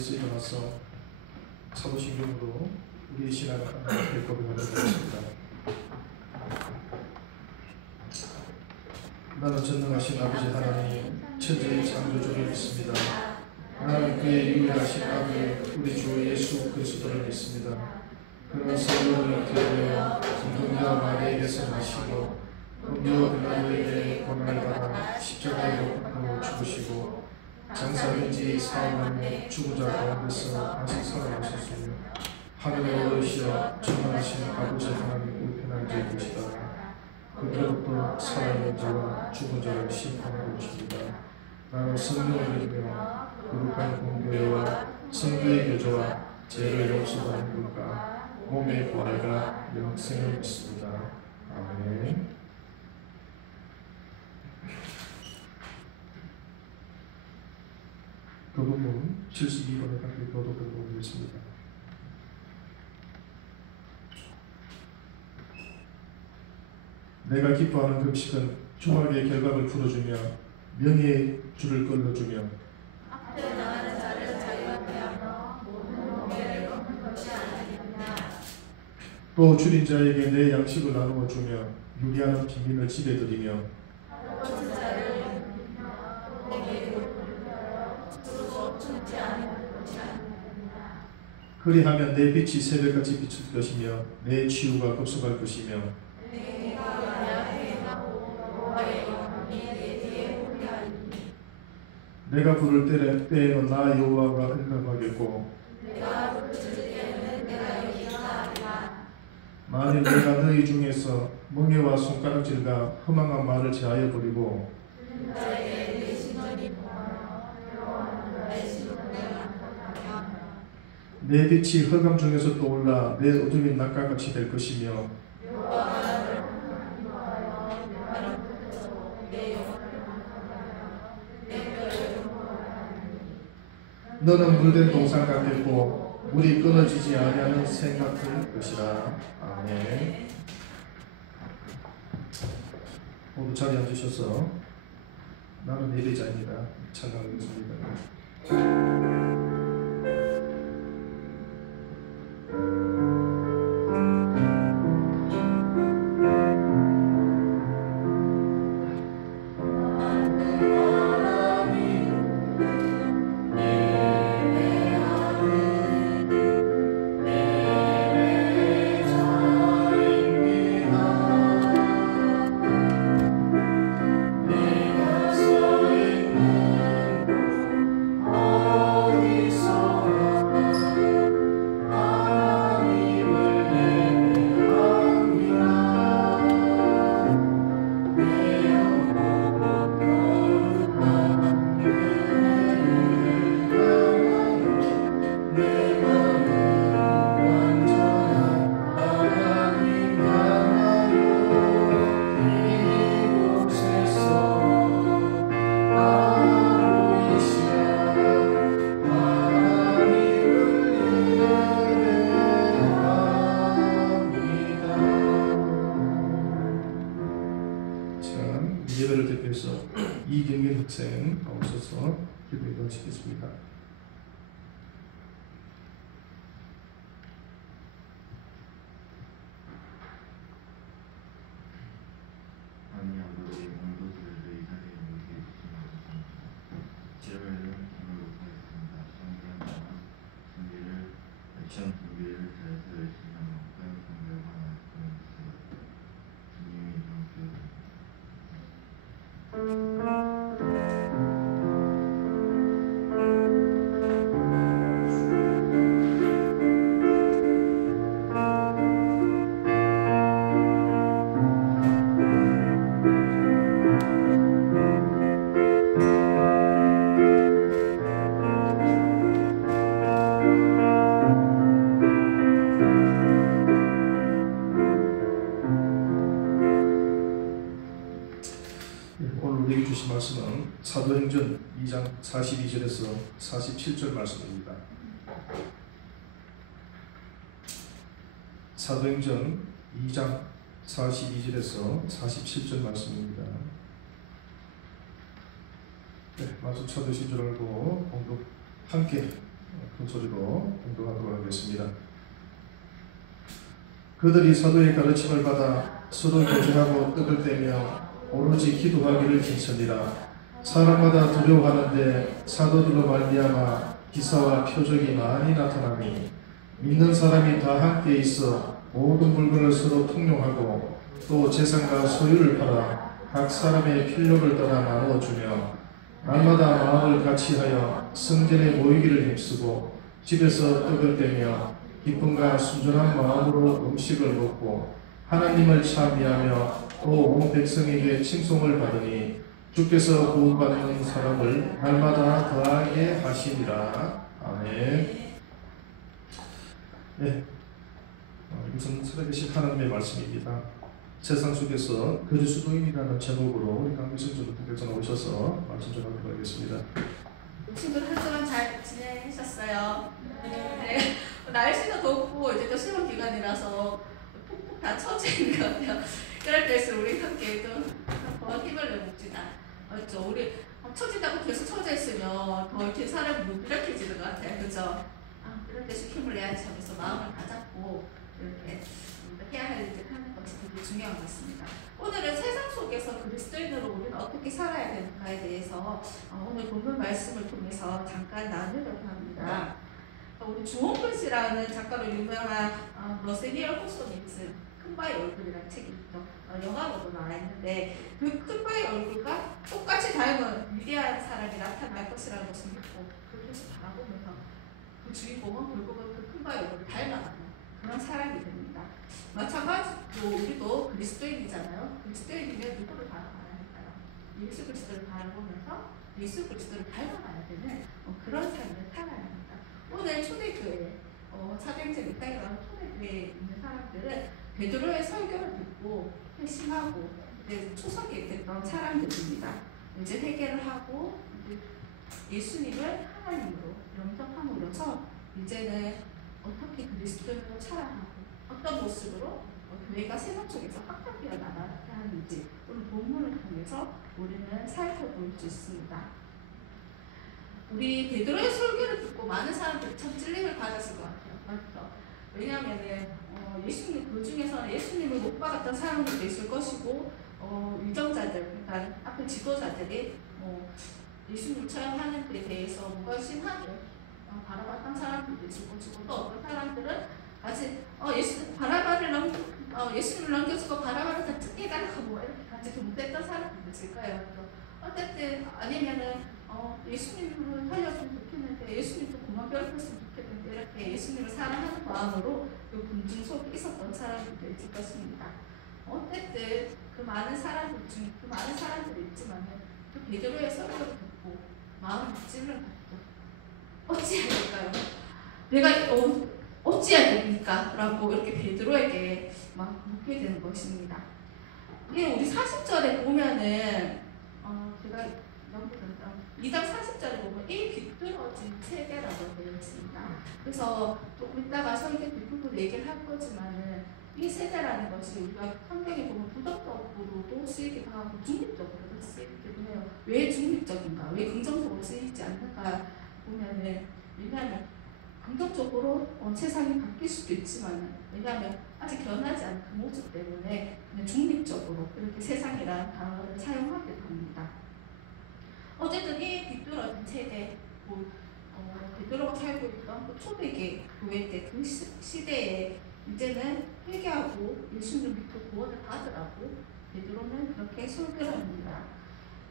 자리에서 일어나서 사도신경으로 우리의 신앙을 하나님께 고백하도록 하겠습니다. 나는 전능하신 아버지 하나님 천지의 창조주를 믿습니다. 나는 그의 유일하신 아들 우리 주 예수 그리스도를 믿습니다. 그는 성령을 잉태되어 성동자 마리아에게서 나시고 본디오 빌라도에게 고난을 받아 십자가에 못 박혀 죽으시고 장사된 지 사흘 만에 죽은 자 가운데서 다시 살아나셨으며 하늘에 오르시어 전능하신 아버지 하나님 우편한 자에 계시다가 그로부터 살아있는 자와 죽은 자를 심판하고 오십니다. 나는 성령을 믿으며 거룩한 공교회와 성도의 교제와 죄를 용서받는 것과 몸의 부활과 영생을 믿습니다. 아멘. 교도문 72번에 함께 교도문을 보겠습니다. 내가 기뻐하는 금식은 주막의 결박을 풀어주며 명예의 줄을 끌어주며 앞에 나가는 자를 자유하게 하며 모든 공예를 꺾는 것이 아니느냐. 또 줄인 자에게 내 양식을 나누어 주며 유리하는 빈민을 집에 들이며 뻗은 자를 용기며 내게 돌려 스스로 숨지 않는 것이 아니느냐. 그리하면 내 빛이 새벽같이 비칠 것이며 내 치유가 급속할 것이며 내가 야외에 행하고 여호와의 영광이 내 뒤에 호위하리니. 내가 부를 때에는 나 여호와가 응답하겠고 내가 부르짖을 때에는 내가 여기가 하리라. 만일 내가 너희 중에서 멍에와 손가락질과 허망한 말을 제하여 버리고 자에게 내 신원이 통하여 괴로워하는 자의 신원을 안타하며 내 빛이 흑암 중에서 떠올라 내 어둠이 낙가같이 될 것이며 여호와가 나를 기뻐하여 내 발을 붙여서 내 영혼을 안타하여 내 뼈를 용서하리니. 너는 물된 동산 같겠고 물이 끊어지지 아니하는 샘 같을 것이라. 아멘. 모두 자리에 앉으셔서 나는 예배자입니다. 찬양하겠습니다. 예배를 대표해서 이경민 학생 나오셔서 기도해 주시겠습니다. 하나님 아버지, 오늘도 저희를 이 자리에 모이게 해주시옵소서. 지혜를 힘을 높이겠습니다. 시험 준비를 잘해서 열심히 하는 목표의 성결과 말씀을 주세요. 주님의 이름 기도드립니다. 오늘 우리에게 주신 말씀은 사도행전 2장 42절에서 47절 말씀입니다. 사도행전 2장 42절에서 47절 말씀입니다. 네, 말씀 찾으신 줄 알고 공독 함께 큰 소리로 공동하도록 하겠습니다. 그들이 사도의 가르침을 받아 서로 교제하고 떡을 떼며 오로지 기도하기를 지쳤니라. 사람마다 두려워하는데 사도들로 말미암아 기사와 표적이 많이 나타나니 믿는 사람이 다 함께 있어 모든 물건을 서로 통용하고 또 재산과 소유를 팔아 각 사람의 필요를 따라 나누어주며 날마다 마음을 같이하여 성전에 모이기를 힘쓰고 집에서 떡을 떼며 기쁨과 순전한 마음으로 음식을 먹고 하나님을 찬미하며 또 온 백성에게 칭송을 받으니 주께서 구원받는 사람을 날마다 더하게 하시니라. 아멘. 네, 이것은 살아계신 하나님의 말씀입니다. 세상 속에서 그리스도인이라는 제목으로 우리 강미성 전도팀께서 오셔서 말씀 전하도록 하겠습니다. 친구들 한 주간 잘 지내셨어요? 네. 날씨가 덥고 이제 또 시험 기간이라서 푹푹 다 처져 있는 것 같아요. 그럴 때일수록 우리 함께 좀 한번 힘을 내봅시다. 맞죠? 우리 처진다고 계속 처져 있으면 더 이렇게 사람이 무기력해지는 것 같아요. 그죠? 이럴 때씩 힘을 내야지 하면서 마음을 다잡고 이렇게 해야 할 일을 하는 것이 되게 중요한 것 같습니다. 오늘은 세상 속에서 그리스도인으로 우리는 어떻게 살아야 되는가에 대해서 오늘 본문 말씀을 통해서 잠깐 나누려고 합니다. 우리 주홍근 씨라는 작가로 유명한 러셀리얼 호소니츠 큰바의 얼굴이라는 책이 있죠. 영화로도 나와 있는데 그 큰바의 얼굴과 똑같이 닮은 위대한 사람이 나타날 것이라는 것을 믿고 그걸 계속 바라보면서 그 주인공은 결국은 그 큰바의 얼굴을 닮아가는 그런 사람이 됩니다. 마찬가지로 우리도 그리스도인이잖아요. 그리스도인이면 누구를 바라봐야 할까요? 예수 그리스도를 바라보면서 예수 그리스도를 닮아가야 되는 그런 삶을 살아야 합니다. 오늘 초대교회, 사도행전 6장에 나온 초대교회에 있는 사람들은 베드로의 설교를 듣고 회심하고 이제 초석이 됐던 사람들입니다. 이제 회개를 하고 이제 예수님을 하나님으로 영접함으로써 이제는 어떻게 그리스도를 찬양하고 어떤 모습으로 교회가 세상 속에서 확장되어 나가야 하는지 오늘 본문을 통해서 우리는 살펴볼 수 있습니다. 우리 베드로의 설교를 듣고 많은 사람들이 참 찔림을 받았을 것 같아요. 맞죠? 왜냐하면 예수님 그 중에서는 예수님을 못 받았던 사람들도 있을 것이고 유정자들, 그러니까 앞에 지도자들이 예수님 처형하는 데 대해서 무관심하게 바라봤던 사람들도 있을 것이고 또 어떤 사람들은 아직 예수님을 넘겨주고 바라바를 다 뜯겨달라고 뭐 이렇게까지 못했던 사람들도 있을 거예요. 어쨌든 아니면은 예수님을 살려주면 좋겠는데 예수님도 그만 괴롭혔으면 좋겠는데 이렇게 예수님을 사랑하는 마음으로 그 군중 속에 있었던 사람들도 있을 것입니다. 어쨌든 그 많은 사람들 중 그 많은 사람들이 있지만 그 베드로의 설교를 듣고 마음을 찔러 갔죠. 어찌해야 될까요? 내가 어찌해야 됩니까? 라고 이렇게 베드로에게 막 묻게 되는 것입니다. 이게 우리 40절에 보면은 제가 연구했던 2장 40절에 보면 이 비뚤어진 세대라고 되어 있습니다. 그래서 조금 이따가 설교 뒷부분 얘기를 할 거지만은 이 세대라는 것이 우리가 성경에 보면 부정적으로도 쓰이기도 하고 중립적으로도 쓰이기도 해요. 왜 중립적인가? 왜 긍정적으로 쓰이지 않는가? 보면은 왜냐하면 긍정적으로 세상이 바뀔 수도 있지만 왜냐하면 아직 변하지 않은 그 모습 때문에 중립적으로 그렇게 세상이라는 단어를 사용하기도 합니다. 어쨌든 이 비뚤어진 세대, 베드로가 살고 있던 그 초대계 교회 때 그 시대에 이제는 회개하고 예수님 믿고 구원을 받으라고 베드로는 그렇게 설교를 합니다.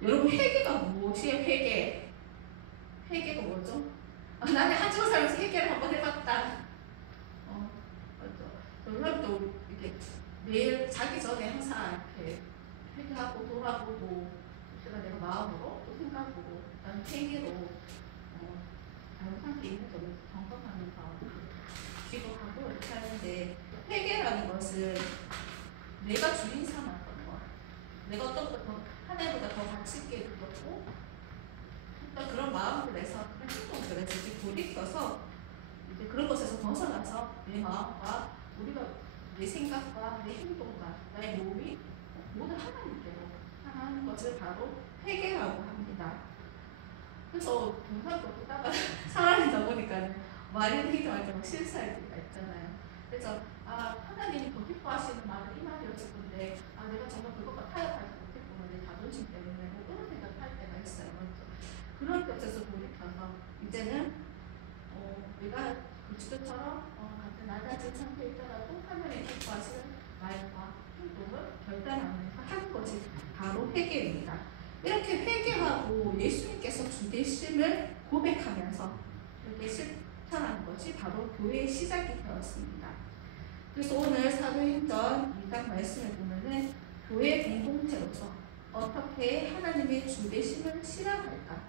여러분 회개가 무엇이에요? 회개가 뭐죠? 나는 한 주간 살면서 회개를 한번 해봤다. 저희도 이렇게 매일 자기 전에 항상 이렇게 회개하고 돌아보고 내가 마음으로 또 생각으로 난 회개로 잘못한 게 있는 점을 점검하면서 기도하고 이렇게 하는데 회개라는 것은 내가 주인 삼았던 것, 내가 어떤 것 더 하나보다 더 가치 있게 느꼈고 그런 마음을 내서 그런 행동들을 이제 돌이켜서 이제 그런 것에서 벗어나서 내 마음과 우리가 내 생각과 내 행동과 나의 몸이 모두 하나님께로 향하는 것을 바로 회개라고 합니다. 그래서 동사도 듣다가 사람이다 보니까 말을 행동할 때 막 실수할 때가 있잖아요. 그래서 하나님이 더 기뻐하시는 말은 이 말이었을 건데 내가 정말 그것과 타협하지 못했구나. 내 자존심 때문에 뭐 그런 생각할 때가 있어요. 먼저. 그럴 때 어째서 돌이켜서 이제는 내가 그리스도처럼 같은 낮아진 상태에 있더라도 하나님의 기뻐하시는 말과 행동을 결단하면서 하는 것이 바로 회개입니다. 이렇게 회개하고 예수님께서 주 되심을 고백하면서 이렇게 실천하는 것이 바로 교회의 시작이 되었습니다. 그래서 오늘 사도행전 2장 말씀을 보면은 교회 공동체로서 어떻게 하나님의 주 되심을 실현할까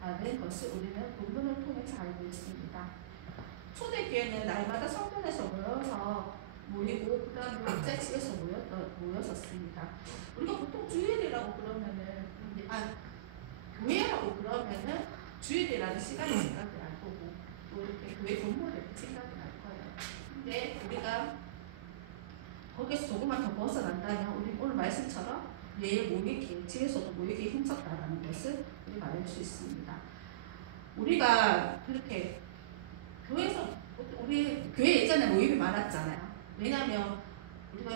라는 것을 우리는 본문을 통해서 알고 있습니다. 초대교회는 날마다 성전에서 모여서 모이고 그 다음에 각자 집에서 모였었습니다. 우리가 보통 주일이라고 그러면은 교회라고 그러면은 주일이라는 시간이 생각이 날 거고 또 이렇게 교회 건물이 이렇게 생각이 날 거예요. 근데 우리가 거기서 조금만 더 벗어난다면 우리 오늘 말씀처럼 매일 모이기, 집에서도 모이기 힘썼다라는 것을 우리가 알 수 있습니다. 우리가 그렇게 우리 교회 예전에 모임이 많았잖아요. 왜냐하면 우리가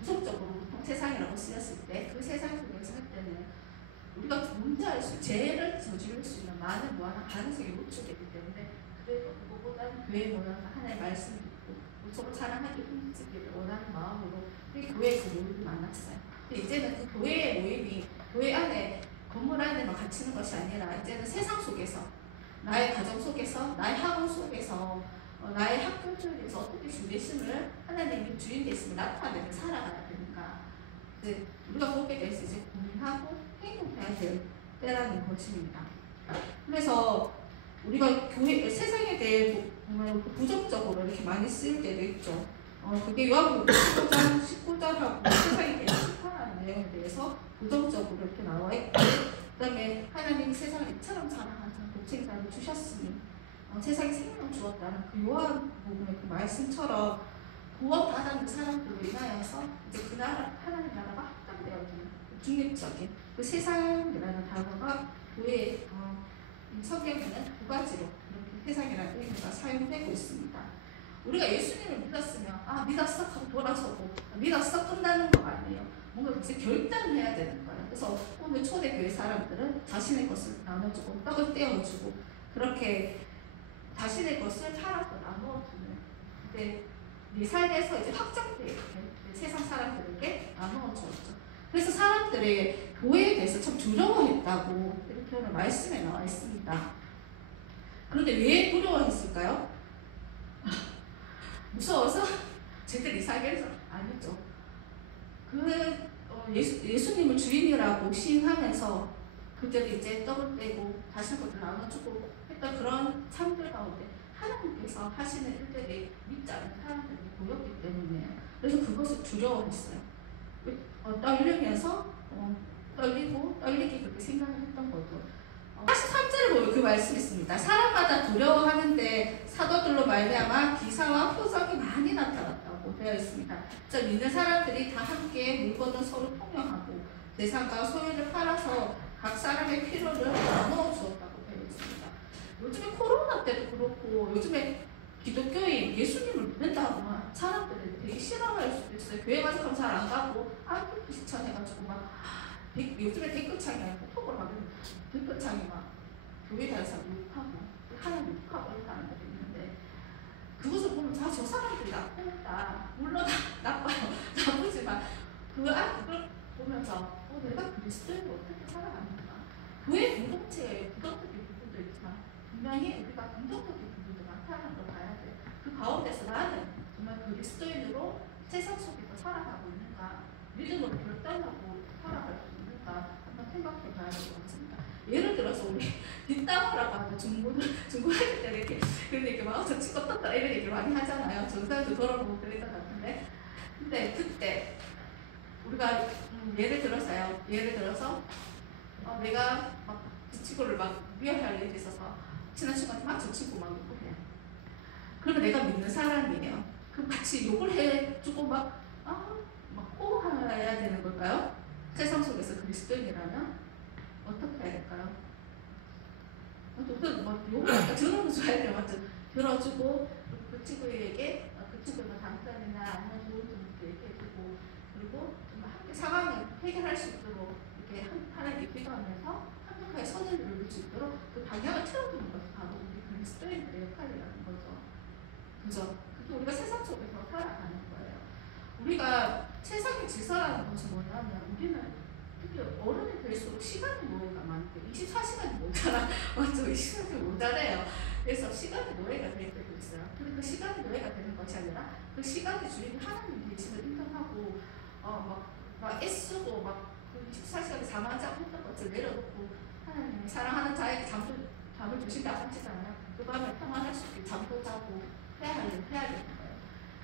구속적으로 보통 세상이라고 쓰였을 때 그 세상 속에서 할 때는 우리가 문제할 수, 죄를 저지를 수 있는 많은 무한한 가능성이 노출되기 때문에 그래도 그거보다는 교회에 모여서 하나님의 말씀을 듣고 서로 사랑하기 힘쓰기를 원하는 마음으로 교회에서 모임이 많았어요. 근데 이제는 그 교회의 모임이 교회 안에 건물 안에만 갇히는 것이 아니라 이제는 세상 속에서 나의 가정 속에서 나의 학원 속에서 나의 학교 속에서 어떻게 주 되심을 하나님이 주인 되심을 나타내며 살아가야 되는가 이제 우리가 거기에 대해서 이제 고민하고 행동해야 될 때라는 것입니다. 그래서 우리가 교회 세상에 대해 보면 부정적으로 이렇게 많이 쓰일 때도 있죠. 그게 요한복음 19절하고 세상에 대해 심판하는 내용에 대해서 부정적으로 이렇게 나와 있고, 그다음에 하나님이 세상을 이처럼 사랑하사 독생자를 주셨으니 세상에 생명을 주었다는 그 요한복음의 그 말씀처럼 구원받은 사람들로 인하여서 이제 그 나라 하나님 나라가 확장되어지는 중립적인 그 세상이라는 단어가 교회 성경에는 두 가지로 이렇게 세상이라는 의미가 사용되고 있습니다. 우리가 예수님을 믿었으면 믿었어 하고 돌아서고 믿었어 끝나는 거 아니에요. 뭔가 이제 결단을 해야 되는 거예요. 그래서 오늘 초대교회 사람들은 자신의 것을 나눠주고 떡을 떼어주고 그렇게 자신의 것을 팔아서 나누어주는 근데 네 삶에서 이제 확장되게 세상 사람들에게 나누어 주었죠. 그래서 사람들의 교회에 대해서 참 두려워했다고 이렇게 오늘 말씀에 나와 있습니다. 그런데 왜 두려워했을까요? 무서워서? 제대로 이사하게 해서? 아니죠. 예수님을 주인이라고 시인하면서 그들이 이제 떡을 떼고 자신의 것을 나눠주고 했던 그런 삶들 가운데 하나님께서 하시는 일들이 믿지 않는 사람들이 보였기 때문에 그래서 그것을 두려워했어요. 떨리면서 떨리기 그렇게 생각을 했던 거죠. 43절에 보면 그 말씀이 있습니다. 사람마다 두려워하는데 사도들로 말미암아 기사와 표적이 많이 나타났다고 되어 있습니다. 자, 믿는 사람들이 다 함께 물건을 서로 통용하고 재산과 소유를 팔아서 각 사람의 필요를 나누어 주었다고 되어 있습니다. 요즘에 코로나 때도 그렇고 요즘에 기독교인 예수님을 믿는다고 막 사람들이 되게 싫어할 수도 있어요. 교회 가족하면 잘 안 가고 안티피 시천해가지고 막 요즘에 댓글창이 아니고 톡을 하면 댓글창이 막 교회 다니서 욕하고 하나님 욕하고 이런 사람들이 있는데 그것을 보면 저 사람들이 나쁘다. 물론 나빠요. 나쁘지만 그걸 보면서 내가 그리스도인으로 어떻게 살아가는가. 교회 공동체에 부정적인 부분도 있지만 분명히 우리가 긍정적인 부분도 나타나는 걸 봐야 돼. 그 가운데서 나는 정말 그리스도인으로 세상 속에서 살아가고 있는가, 믿음으로 결단하고 살아갈 수 있는가 한번 생각해 봐야 될 것 같습니다. 예를 들어서 우리 뒷담화라고 하죠. 중고할 때 이렇게 막 저 친구 떴다 이런 얘기를 많이 하잖아요. 전사도 돌아보고 그랬던 것 같은데 근데 그때 우리가 예를 들어서 내가 막 그 친구를 막 위협할 일이 있어서 친한 친구한테 막 저 친구 막 욕을 해요. 그러면 내가 믿는 사람이에요. 그럼 같이 욕을 해주고 막 호응해야 되는 걸까요? 세상 속에서 그리스도인이라면 어떻게 해야 될까요? 우선 뭐 요구니까 들어줘야 돼요. 맞죠? 들어주고 그 친구에게 그 친구가 장점이나 아니면 좋은 점도 얘기해주고 그리고 좀 함께 상황을 해결할 수 있도록 이렇게 하나님께 기도하면서 한국화에 선을 누릴 수 있도록 그 방향을 틀어주는 것이 바로 우리 그리스도인들의 역할이라는 거죠. 그죠? 그게 우리가 세상 속에서 살아가는 거예요. 우리가 세상의 질서라는 것이 뭐냐면 우리는 특히 어른이 될수록 시간이 노예가 많대. 24시간이 모자라. 맞죠? 24시간이 모자라요. 그래서 시간이 노예가 될 때도 있어요. 근데 그 시간이 노예가 되는 것이 아니라 그 시간의 주인이 하나님 계심을 인정하고 막 애쓰고 그 24시간에 잠 안 자고 했던 것을 내려놓고 하나님이 사랑하는 자에게 잠을 주신다고 하시잖아요. 그 밤에 평안할 수 있게 잠도 자고 해야 되는 거예요.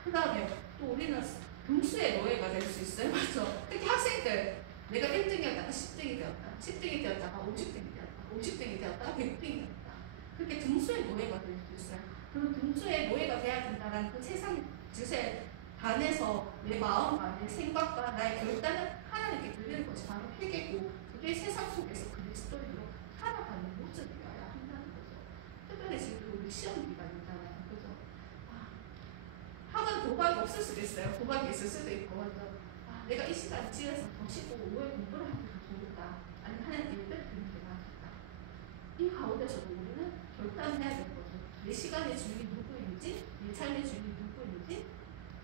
그 다음에 또 우리는 등수의 노예가 될 수 있어요. 맞죠? 특히 학생들 내가 1등이었다가 10등이 되었다. 10등이 되었다가 50등이 되었다. 50등이 되었다가 100등이 되었다. 그렇게 등수의 노예가 될 수 있어요. 그럼 등수의 노예가 돼야 된다는 그 세상의 질서에 반해서 내 마음과 내 생각과 나의 결단을 하나님께 드리는 것이 바로 회개고 그게 세상 속에서 그리스도인으로 살아가는 모습이어야 한다는 거죠. 특별히 지금 우리 시험 기간이잖아요. 그죠? 학원 도박이 없을 수도 있어요. 도박이 있을 수도 있고 완전 내가 이 시간 집에서 더 쉬고 오후에 공부를 하는 게 더 좋을까? 아니면 하나님께 예배를 드리는 게 나을까? 이 가운데서도 우리는 결단해야 되는 거죠. 내 시간의 주인이 누구인지, 내 삶의 주인이 누구인지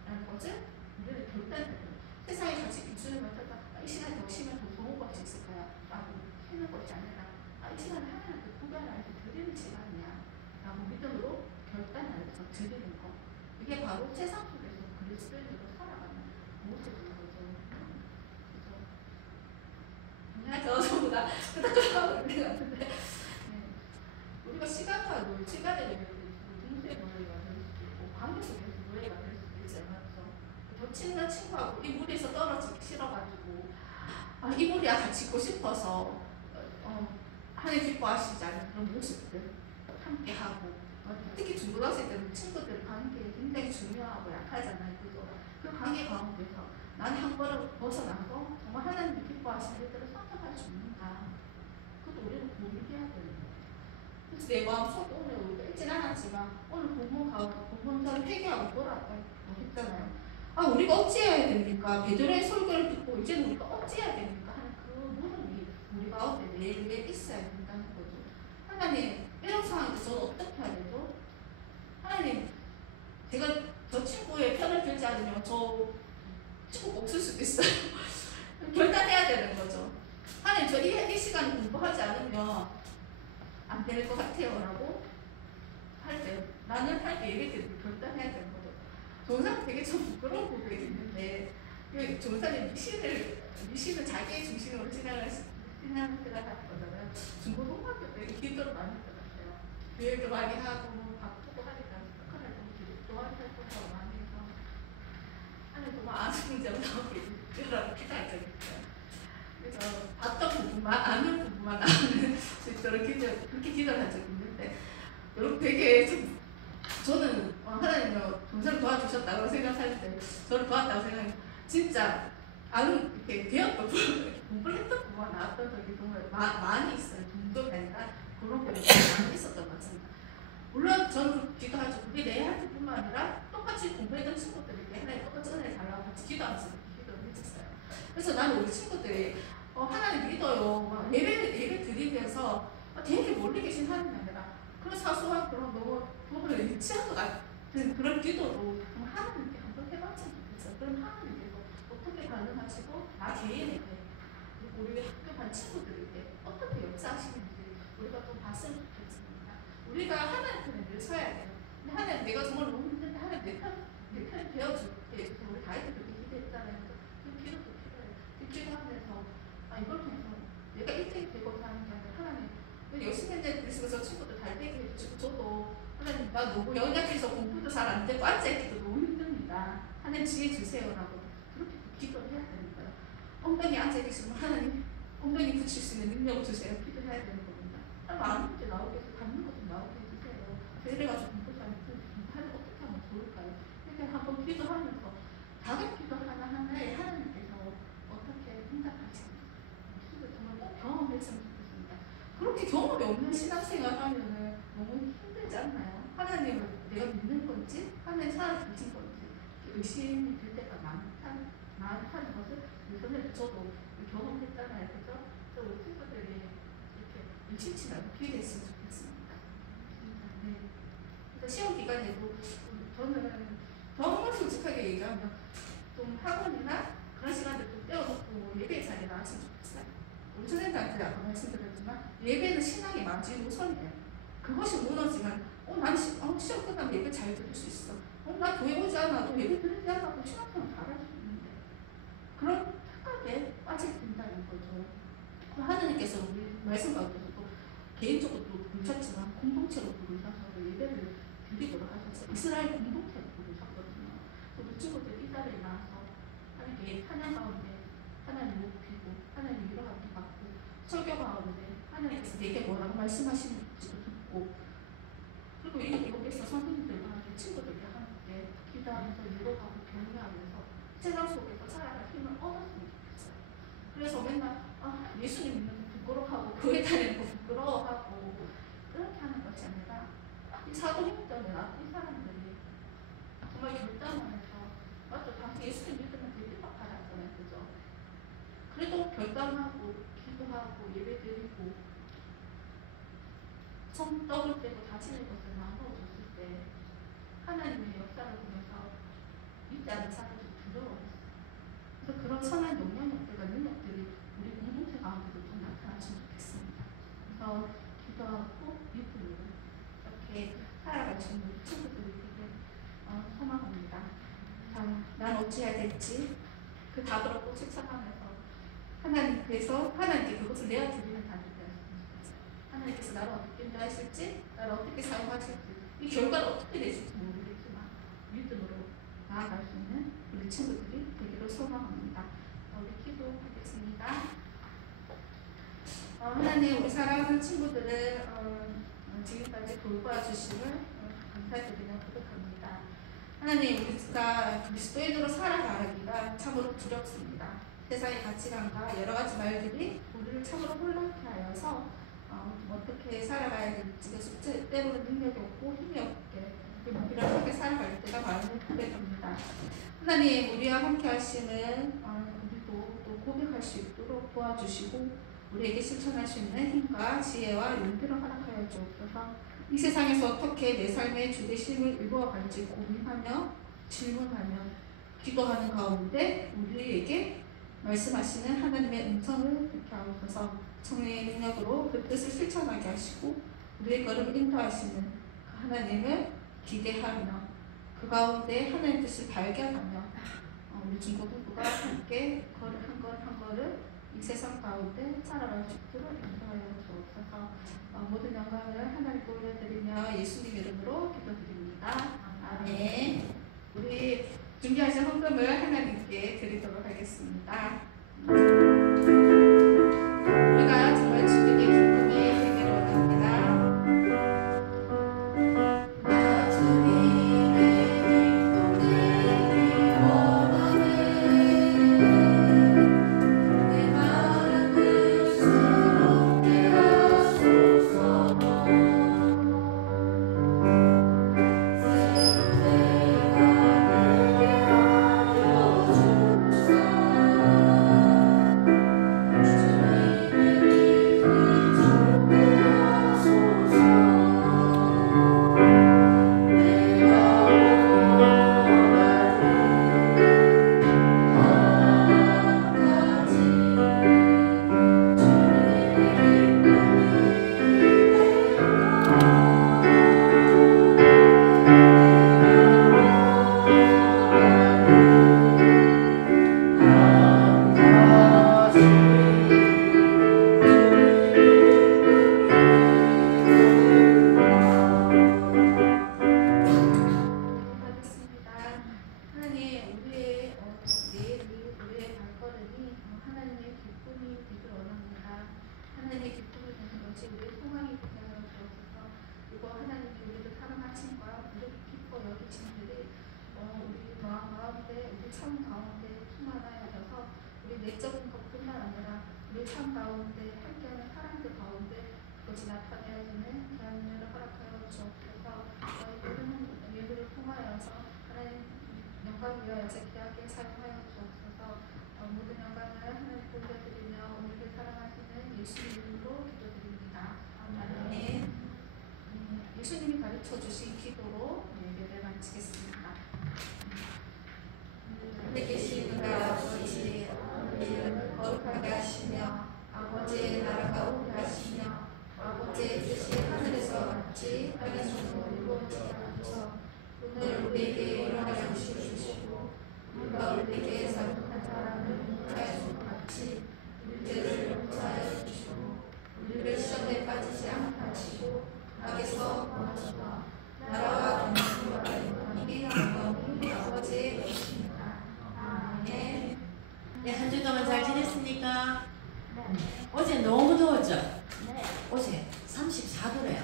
라는 것을 우리는 결단해야 돼요. 세상에 같이 기준을 맞춰서 이 시간에 더 쉬면 더 좋은 것이 있을까요? 라고 쉬는 것이 아니라 이 시간에 하나님께 구별해서 드리는 시간이야 라고 믿음으로 결단해서 드리는 것. 이게 바로 세상 속에서 그리스도인으로 살아가는 모습인 거죠. 저 전부 다 끄덕끄덕하고 있는 것 같은데 우리가 시간과 시간의 노예가 될 수도 있고 등수의 노예가 될 수도 있고 관계 속에서 노예가 될 수도 있지 않았죠. 더 친한 친구하고 이 무리에서 떨어지기 싫어가지고 이 무리와 같이 있고 싶어서 하나님 기뻐하시지 않은 그런 모습들 함께하고 특히 중고등학생 때는 친구들 관계 굉장히 중요하고 약하잖아요. 그죠? 그 관계 가운데서 나는 한 걸음 벗어나서 정말 하나님이 기뻐하시는 일들을 선택할 수 있는가? 그것도 우리는 고민해야 되는 거예요. 그래서 내 마음속에 오늘 우리가 읽진 않았지만 오늘 본문처럼 회개하고 돌아왔다고 했잖아요. 우리가 어찌해야 됩니까? 베드로의 설교를 듣고 이제는 우리가 어찌해야 됩니까? 하는 그 물음이 우리 가운데 매일매일 있어야 된다는 거죠. 하나님, 이런 상황에서 저는 어떻게 해야 되죠? 하나님, 제가 저 친구의 편을 들지 않으면 저 친구가 없을 수도 있어요. 결단해야 되는 거죠. 하나님, 저 이 시간에 공부하지 않으면 안 될 것 같아요. 라고 할 때, 나는 할 때 얘기를 결단해야 되는 거죠. 조사는 되게 좀 부끄러운 부분이 있는데, 조사는 미신을 자기의 중심으로 생각하는 거잖아요. 중고등학교 때 기도를 많이 했던 것 같아요. 교육도 많이 하고, 바쁘고 하니까, 북한을 좀 기도하는 활동을 많이 해서, 하나님 정말 아는 점 나오고 있더라고 기도할 적이 있어요. 그래서 봤던 부분만, 아는 부분만 나오는 수 있도록 그렇게 기도를 한 적이 있는데, 여러분 되게 저는 하나님이 동생을 도와주셨다고 생각할 때, 저를 도왔다고 생각해요. 진짜 아는 이렇게 배웠던 부분, 공부를 했던 부분만 나왔던 적이 정말 많이 있어요. 동족이 아니라 그런 부분이 많이 있었던 것 같습니다. 물론 저는 기도하죠. 그게 내 할 뿐만 아니라 똑같이 공부했던 친구들에게 하나님 똑같이 은혜를 달라고 같이 기도하면서 기도를 해줬어요. 그래서 나는 우리 친구들이 하나님 믿어요. 막 예배 드리면서 되게 멀리 계신 하나님이 아니라 그런 사소한 그런 너무 부분을 일치한 것 같은 그런 기도로 하나님께 한번 해봤으면 좋겠어요. 그럼 하나님께서 어떻게 반응하시고 나 개인에게 그리고 우리 학교 반 친구들에게 어떻게 역사하시는지 우리가 좀 봤으면 좋겠습니다. 우리가 하나님 편에 늘 서야 돼요. 근데 하나님 내가 정말 너무 힘든데 하나님 내 편 배워줄게. 우리 다이도 그렇게 기대했잖아요. 그 기도도 필요해요. 그 기도하면서 이걸 통해서 내가 1등이 되고자 하는 게 아니라 하나님 열심히 했는데 그래서 저 친구들 잘 되게 해주고 저도 하나님 나 너무 연약해서 공부도 잘 안 되고 앉아있기도 너무 힘듭니다. 하나님 지혜 주세요라고 그렇게 기도를 해야 되는 거예요. 엉덩이 앉아계시면 하나님 엉덩이 붙일 수 있는 능력을 주세요. 기도해야 되는 겁니다. 많은 문제 나오게 해서 받는 것 좀 나오게 해주세요. 그래가지고 공부 잘 하면 어떻게 하면 좋을까요? 이렇게 한번 기도하면서 작은 기도 하나하나에 하나님께서 어떻게 응답하시는지 정말 꼭 경험했으면 좋겠습니다. 그렇게 그렇게 경험이 없는 신앙생활 하면은 너무 힘들지 않나요? 하나님을 내가 믿는 건지 하나님 살아계신 건지 의심이 들 때가 많다는 것을 예전에 저도 경험했잖아요. 그죠? 저 우리 친구들이 이렇게 의심치 말고 기회됐으면 좋겠습니다. 네. 그래서 시험 기간에도 저는 정말 솔직하게 얘기하면 좀 학원이나 그런 시간들 좀 떼어놓고 예배 자리에 나왔으면 좋겠어요. 우리 선생님한테 아까 말씀드렸지만 예배는 신앙의 마지노선이에요. 그것이 무너지면 나는 시험 끝나면 예배 잘 들을 수 있어. 나 교회 오지 않아도 예배 드리지 않아도 신앙생활 잘할 수 있는데 그런 착각에 빠지게 된다는 거죠. 하나님께서 우리 말씀 가운데서도 개인적으로 부르셨지만 공동체로 부르셔서 예배를 드리도록 하셔서 이스라엘 공동체로 부르셨거든요. 우리 친구들 이 자리에 나와서 하나님께 찬양 가운데 하나님 높이고 하나님 위로하기 받고 설교 가운데 하나님께서 내게 뭐라고 말씀하시는지도 듣고 그리고 여기서 선생님들과 친구들과 함께 기도하면서 위로하고 격려하면서 세상 속에서 살아갈 힘을 얻었으면 좋겠어요. 그래서 맨날 예수님 믿는 거 부끄러워하고 교회 다니는 거 부끄러워하고 그렇게 하는 것이 아니라 이 사도행전이나 이 사람들이 정말 결단하면서 맞죠? 당시 예수님 믿으면 되게 빡빡하잖아요. 그죠? 그래도 결단하고 기도하고 예배드리고 손 떠올 때고 다치는 것을 나눠줬을 때 하나님의 역사를 보면서 믿지 않는 사람들이 두려워했어요. 그래서 그런 선한 영향력들과 능력들이 우리 공동체 가운데도 좀 나타났으면 좋겠습니다. 그래서 기도하고 믿음으로 이렇게 살아가시는 우리 친구들이 되게 소망합니다. 자, 난 어찌해야 될지 그 답으로 꼭 실천하면서 하나님께서 하나님께 그것을 내어드리는 자들 되었으면 좋겠어요. 하나님께서 나를 어떻게 인도하실지 나를 어떻게 사용하실지 이 결과를 어떻게 내실지 모르겠지만 믿음으로 나아갈 수 있는 우리 친구들이 되기를 소망합니다. 우리 기도하겠습니다. 하나님, 우리 사랑하는 친구들을 지금까지 돌봐주심을 감사드리며 고백합니다. 하나님, 우리가 그리스도인으로 살아가기가 참으로 두렵습니다. 세상의 가치관과 여러 가지 말들이 우리를 참으로 혼란케 하여서 어떻게 살아가야 될지 때로는 능력이 없고 힘이 없게 불안하게 살아갈 때가 많은 고백합니다. 하나님, 우리와 함께 하시는 우리도 또 고백할 수 있도록 도와주시고 우리에게 실천할 수 있는 힘과 지혜와 용기를 허락하여 주옵소서. 이 세상에서 어떻게 내 삶의 주되심을 이루어갈지 고민하며 질문하며 기도하는 가운데 우리에게 말씀하시는 하나님의 음성을 듣게 하옵소서. 성령의 능력으로 그 뜻을 실천하게 하시고 우리의 걸음을 인도하시는 그 하나님을 기대하며 그 가운데 하나님의 뜻을 발견하며 우리 중고등부가 함께 한 걸 한 걸을 이 세상 가운데 살아갈 수 있도록 인도하여 주옵소서. 모든 영광을 하나님께 올려드리며 예수님 이름으로 기도드립니다. 아멘. 우리 준비하신 헌금을 하나님께 드리도록 하겠습니다. 우리가 정말 주님의 기쁨이 되기를 원합니다. 내적인 것뿐만 아니라 우리 삶 가운데 함께하는 사람들 가운데 아버지 나타내는 대한민국을 허락하여 주옵소서. 저희 모든 예배를 통하여서 하나님 영광 위하여 귀하게 사용하여 주옵소서. 모든 영광을 하나님 돌려드리며 우리를 사랑하시는 예수 이름으로 기도드립니다. 아멘. 예수님이 가르쳐 주신 기도로 예배를 마치겠습니다. 하늘에 계신 우리 아버지, 이름을 거룩하게 하시며 아버지의 나라가 오게 하시며 아버지의 뜻이 하늘에서 같이 땅에서도 이루어지게 하소서. 오늘 우리에게 일어나 주시고 우리가 우리에게 잘못한 사람을 용서할 것 같이 우리들을 용서하여 주시고 우리를 시험에 빠지지 않게 하시고 악에서 구하소서. 나라와 영광과 영광이 영원히 아버지의 것입니다. 아멘. 네, 한 주 동안 잘 지냈습니까? 어제 너무 더웠죠? 어제 34도래요.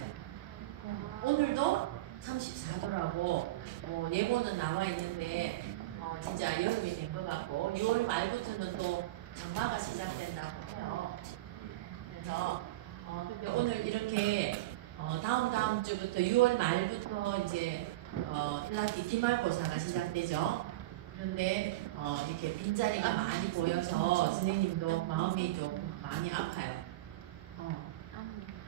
오늘도 34도라고 예보는 나와 있는데 진짜 여름이 된 것 같고 6월 말부터는 또 장마가 시작된다고 해요. 그래서 근데 오늘 이렇게 다음 주부터 6월 말부터 이제 일라키 기말고사가 시작되죠. 그런데 이렇게 빈자리가 많이 보여서 선생님도 마음이 좀 많이 아파요.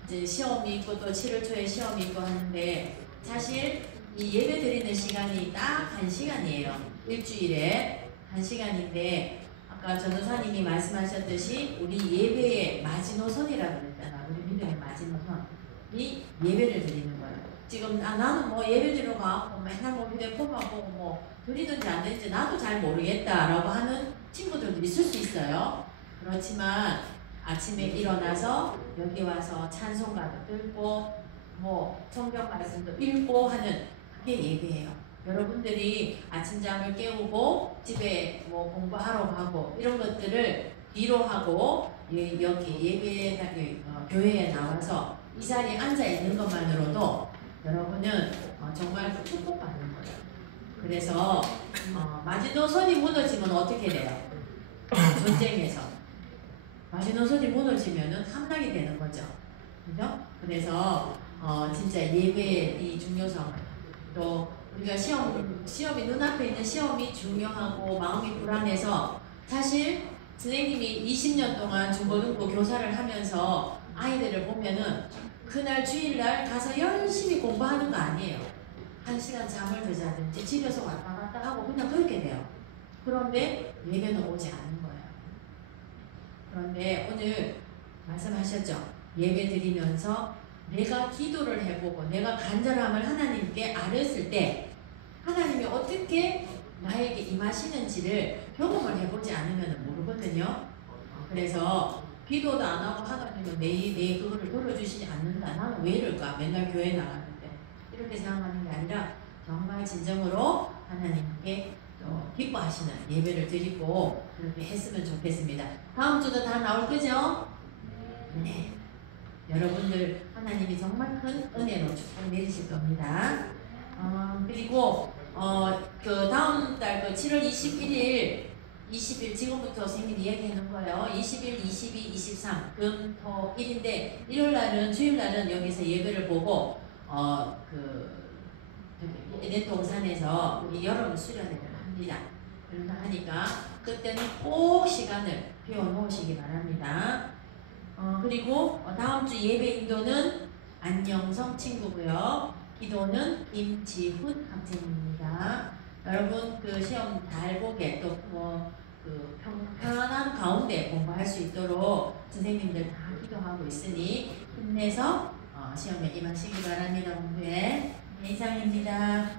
이제 시험이 있고 또 7월 초에 시험이 있고 하는데 사실 이 예배 드리는 시간이 딱 1시간이에요. 일주일에 1시간인데 아까 전도사님이 말씀하셨듯이 우리 예배의 마지노선이라고 그랬잖아. 우리 믿음의 마지노선이 예배를 드리는 거예요. 지금 나는 뭐 예배 드리러 가고 맨날 뭐 휴대폰만 보고 뭐 드리든지 안 되는지 나도 잘 모르겠다라고 하는 친구들도 있을 수 있어요. 그렇지만 아침에 일어나서 여기 와서 찬송가도 들고 뭐 성경 말씀도 읽고 하는 그게 예배예요. 여러분들이 아침잠을 깨우고 집에 뭐 공부하러 가고 이런 것들을 뒤로 하고 여기 예배 교회에 나와서 이 자리에 앉아 있는 것만으로도 여러분은 정말 축복받는 거예요. 그래서 마지노선이 무너지면 어떻게 돼요? 전쟁에서 마지노선이 무너지면은 함락이 되는 거죠. 그죠? 그래서 진짜 예배의 이 중요성, 또 우리가 시험이 눈앞에 있는 시험이 중요하고 마음이 불안해서 사실 선생님이 20년 동안 중고등부 교사를 하면서 아이들을 보면은 그날 주일날 가서 열심히 공부하는 거 아니에요. 1시간 잠을 더 자든지 집에서 왔다 갔다 하고 그냥 그렇게 돼요. 그런데 예배는 오지 않는 거예요. 그런데 오늘 말씀하셨죠. 예배 드리면서 내가 기도를 해보고 내가 간절함을 하나님께 아뢰었을 때 하나님이 어떻게 나에게 임하시는지를 경험을 해보지 않으면 모르거든요. 그래서 기도도 안 하고 하나님은 내 그거를 돌려주시지 않는다. 나는 왜 이럴까? 맨날 교회 나가는데. 이렇게 생각하는 게 아니라 정말 진정으로 하나님께 또 기뻐하시는 예배를 드리고 그렇게 했으면 좋겠습니다. 다음 주도 다 나올 거죠? 네. 여러분들 하나님이 정말 큰 은혜로 축복 내리실 겁니다. 그리고 그 다음 달 그 7월 21일 20일 지금부터 선생님이 이야기하는 거예요. 20일, 22, 23 금, 토, 일인데 일요일 날은 주일 날은 여기서 예배를 보고 에덴동산에서 우리 여름 수련회를 합니다. 그래서 하니까 그때는 꼭 시간을 비워놓으시기 바랍니다. 그리고 다음 주 예배 인도는 안영성 친구고요. 기도는 임지훈 학생입니다. 여러분 그 시험 잘 보게 또 그 편안한 가운데 공부할 수 있도록 선생님들 다 기도하고 있으니 힘내서 시험에 임하시기 바랍니다. 공부에 이상입니다.